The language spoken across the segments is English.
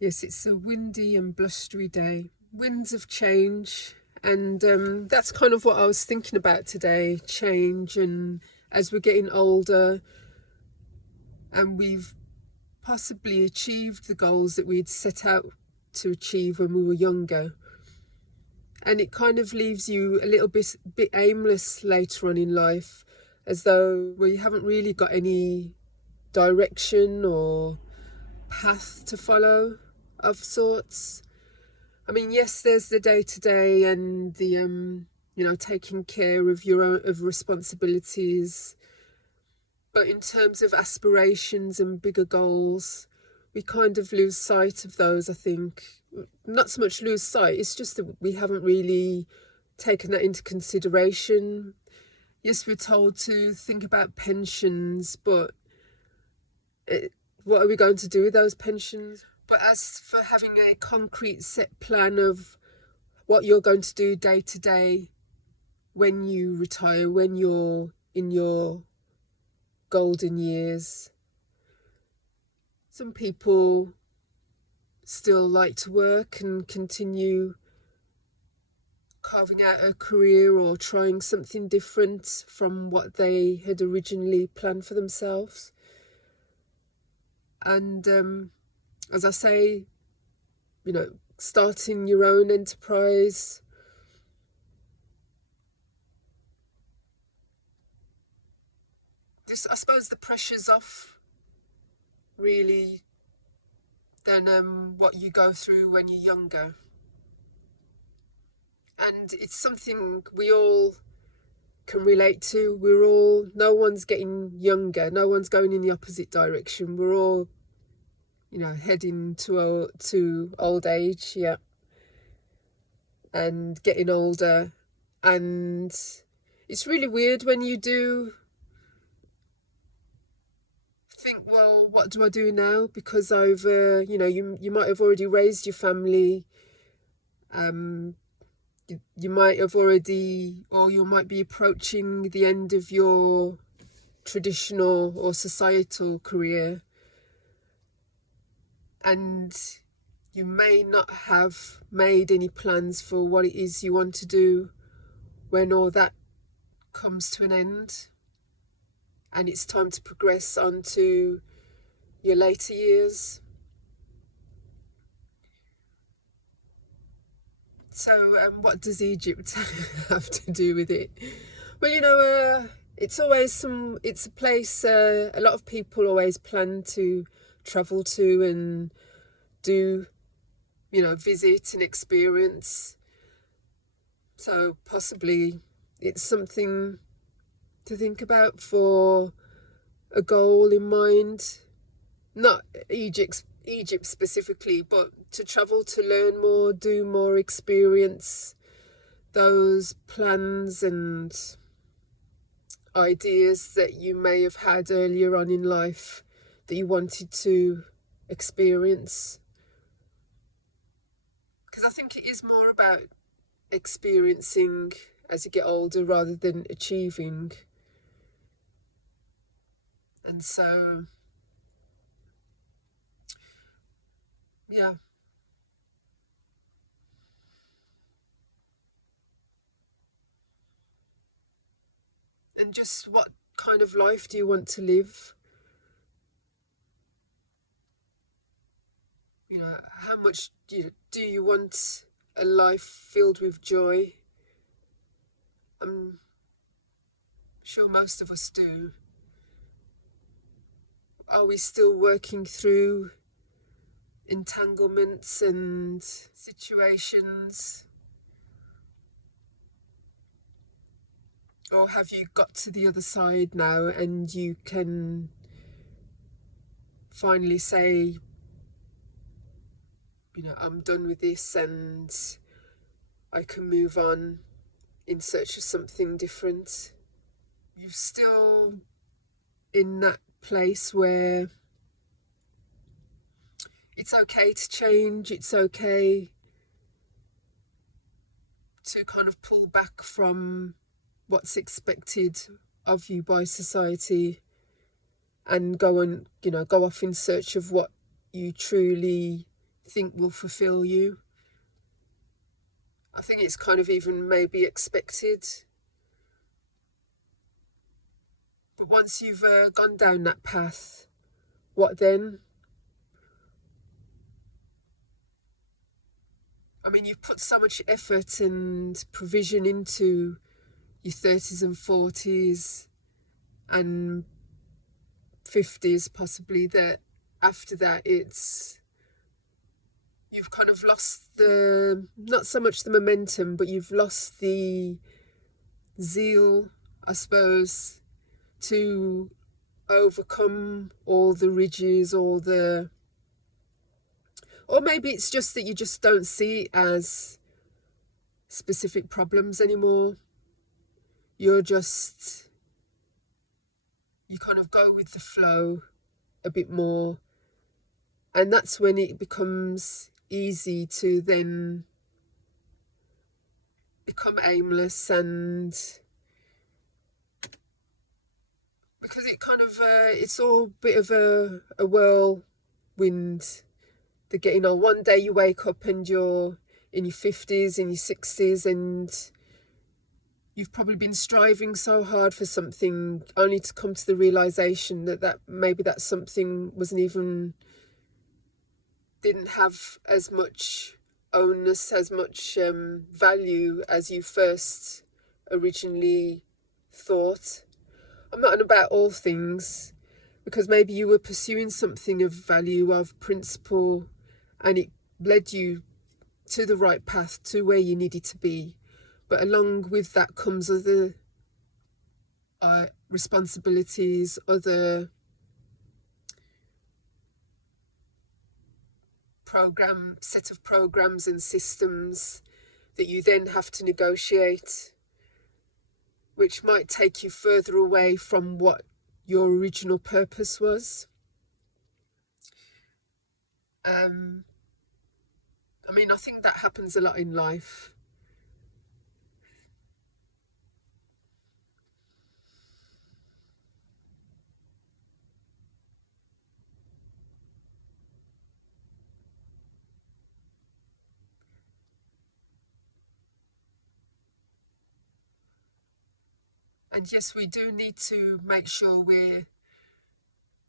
Yes, it's a windy and blustery day. Winds of change. And that's kind of what I was thinking about today, change. And as we're getting older and we've possibly achieved the goals that we'd set out to achieve when we were younger. And it kind of leaves you a little bit aimless later on in life, as though we haven't really got any direction or path to follow of sorts. I mean, yes, there's the day to day and the taking care of your own of responsibilities, but in terms of aspirations and bigger goals, we kind of lose sight of those. I think not so much lose sight. It's just that we haven't really taken that into consideration. Yes, we're told to think about pensions, but what are we going to do with those pensions? But as for having a concrete set plan of what you're going to do day to day when you retire, when you're in your golden years. Some people still like to work and continue carving out a career or trying something different from what they had originally planned for themselves. And as I say, starting your own enterprise, just I suppose the pressure's off really than what you go through when you're younger. And it's something we all can relate to. No one's getting younger, no one's going in the opposite direction. We're all, heading to old age, yeah, and getting older. And it's really weird when you do think, well, what do I do now? Because I've, you might have already raised your family. You might have already, or you might be approaching the end of your traditional or societal career, and you may not have made any plans for what it is you want to do when all that comes to an end, and it's time to progress on to your later years. So what does Egypt have to do with it? Well, it's a place a lot of people always plan to travel to and do, visit and experience. So possibly it's something to think about for a goal in mind. Not Egypt specifically, but to travel to learn more, do more, experience those plans and ideas that you may have had earlier on in life that you wanted to experience. Because I think it is more about experiencing as you get older rather than achieving. And so, yeah. And just what kind of life do you want to live? How much do you want a life filled with joy? I'm sure most of us do. Are we still working through entanglements and situations? Or have you got to the other side now and you can finally say, I'm done with this and I can move on in search of something different? You're still in that place where it's okay to change, it's okay to kind of pull back from what's expected of you by society and go off in search of what you truly think will fulfill you. I think it's kind of even maybe expected. But once you've gone down that path, what then? I mean, you've put so much effort and provision into your 30s and 40s and 50s possibly, that after that you've kind of lost not so much the momentum, but you've lost the zeal, I suppose, to overcome all the ridges, or maybe it's just that you just don't see it as specific problems anymore. You kind of go with the flow a bit more, and that's when it becomes easy to then become aimless, and because it kind of it's all a bit of a whirlwind, the getting on. One day you wake up and you're in your 50s, in your 60s, and you've probably been striving so hard for something, only to come to the realization that maybe that something didn't have as much onus, as much value as you first originally thought. I'm not on about all things, because maybe you were pursuing something of value, of principle, and it led you to the right path, to where you needed to be. But along with that comes other responsibilities, other set of programs and systems that you then have to negotiate, which might take you further away from what your original purpose was. I mean, I think that happens a lot in life. And yes, we do need to make sure we're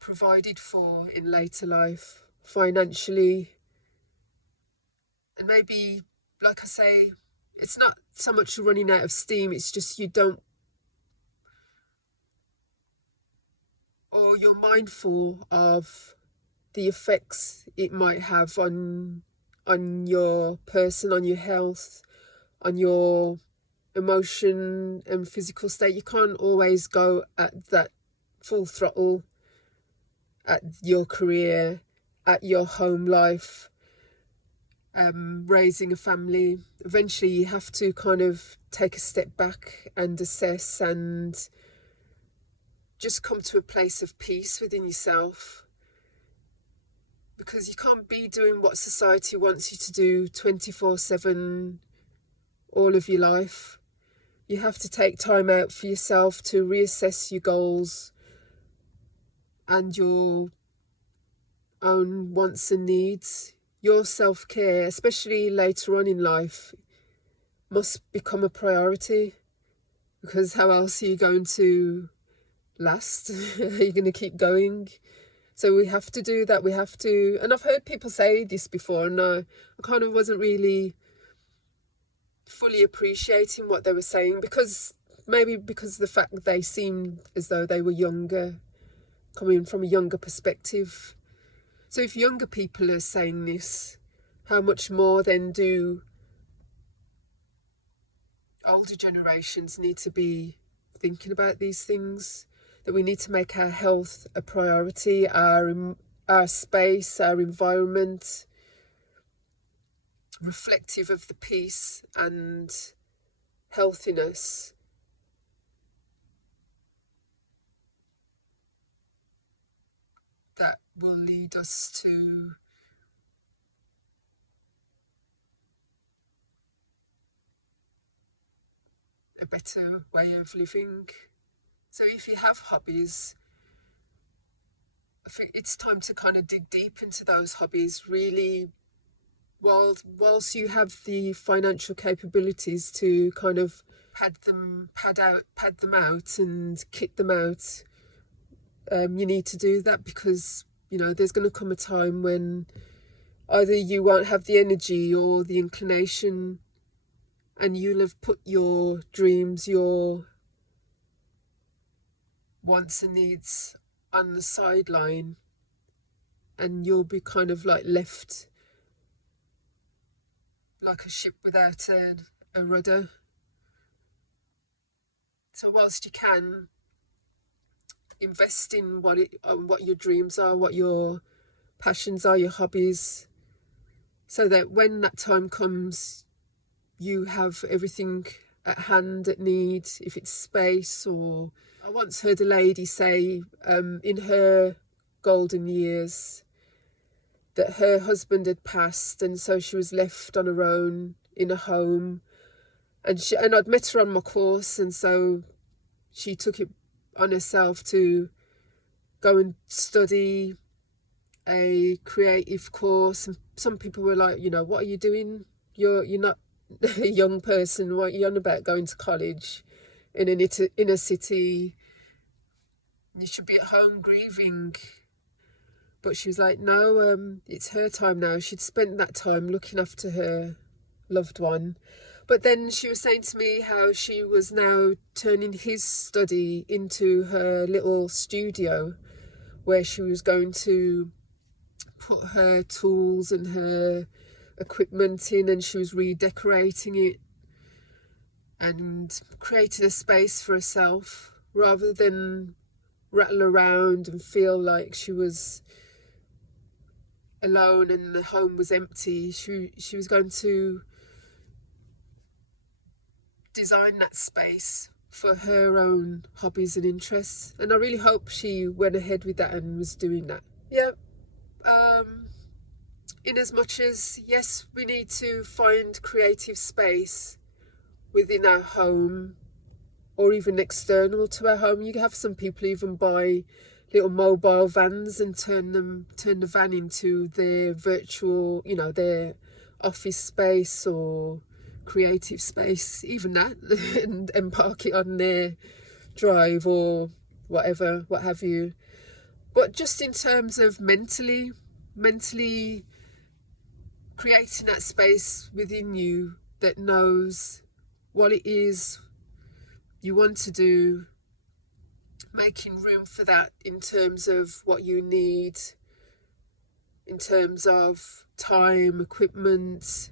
provided for in later life, financially. And maybe, like I say, it's not so much running out of steam, it's just you're mindful of the effects it might have on your person, on your health, on your emotion and physical state. You can't always go at that full throttle at your career, at your home life, raising a family. Eventually you have to kind of take a step back and assess, and just come to a place of peace within yourself, because you can't be doing what society wants you to do 24/7 all of your life. You have to take time out for yourself to reassess your goals and your own wants and needs. Your self-care, especially later on in life, must become a priority, because how else are you going to last? Are you going to keep going? So we have to do that. We have to, and I've heard people say this before, and I kind of wasn't really fully appreciating what they were saying, because of the fact that they seemed as though they were younger, coming from a younger perspective. So if younger people are saying this, how much more then do older generations need to be thinking about these things? That we need to make our health a priority, our space, our environment, reflective of the peace and healthiness that will lead us to a better way of living. So if you have hobbies, I think it's time to kind of dig deep into those hobbies, really whilst you have the financial capabilities to kind of pad them out and kit them out, you need to do that, because there's going to come a time when either you won't have the energy or the inclination, and you'll have put your dreams, your wants and needs on the sideline, and you'll be kind of like left like a ship without a rudder. So whilst you can invest in what your dreams are, what your passions are, your hobbies, so that when that time comes, you have everything at hand, at need, if it's space. Or I once heard a lady say, in her golden years, that her husband had passed, and so she was left on her own in a home. And I'd met her on my course, and so she took it on herself to go and study a creative course. And some people were like, what are you doing? You're not a young person. What are you on about, going to college in an inner city? You should be at home grieving. But she was like, no, it's her time now. She'd spent that time looking after her loved one. But then she was saying to me how she was now turning his study into her little studio, where she was going to put her tools and her equipment in, and she was redecorating it and creating a space for herself, rather than rattle around and feel like she was alone and the home was empty. She was going to design that space for her own hobbies and interests, and I really hope she went ahead with that and was doing that. Yeah. In as much as, yes, we need to find creative space within our home, or even external to our home. You have some people even buy little mobile vans and turn the van into their virtual, their office space or creative space, even that, and park it on their drive or whatever, what have you. But just in terms of mentally creating that space within you that knows what it is you want to do, making room for that in terms of what you need, in terms of time, equipment,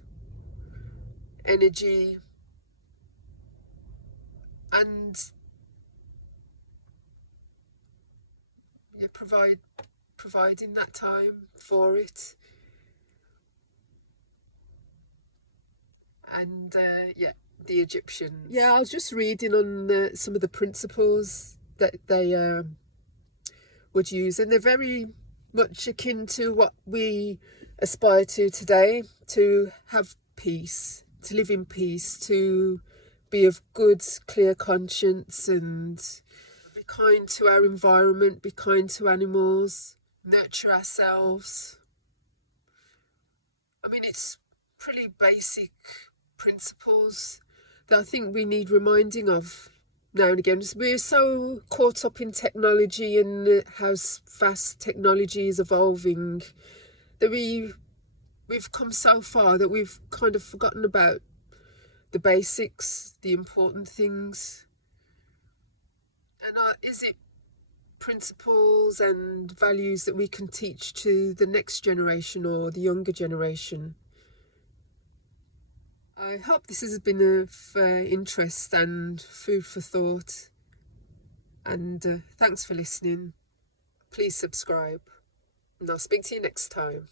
energy, and providing that time for it. And the Egyptians. Yeah, I was just reading on some of the principles that they would use, and they're very much akin to what we aspire to today: to have peace, to live in peace, to be of good, clear conscience, and be kind to our environment, be kind to animals, nurture ourselves. I mean, it's pretty basic principles that I think we need reminding of now and again. We're so caught up in technology and how fast technology is evolving that we've come so far that we've kind of forgotten about the basics, the important things. And is it principles and values that we can teach to the next generation or the younger generation? I hope this has been of interest and food for thought. And thanks for listening. Please subscribe. And I'll speak to you next time.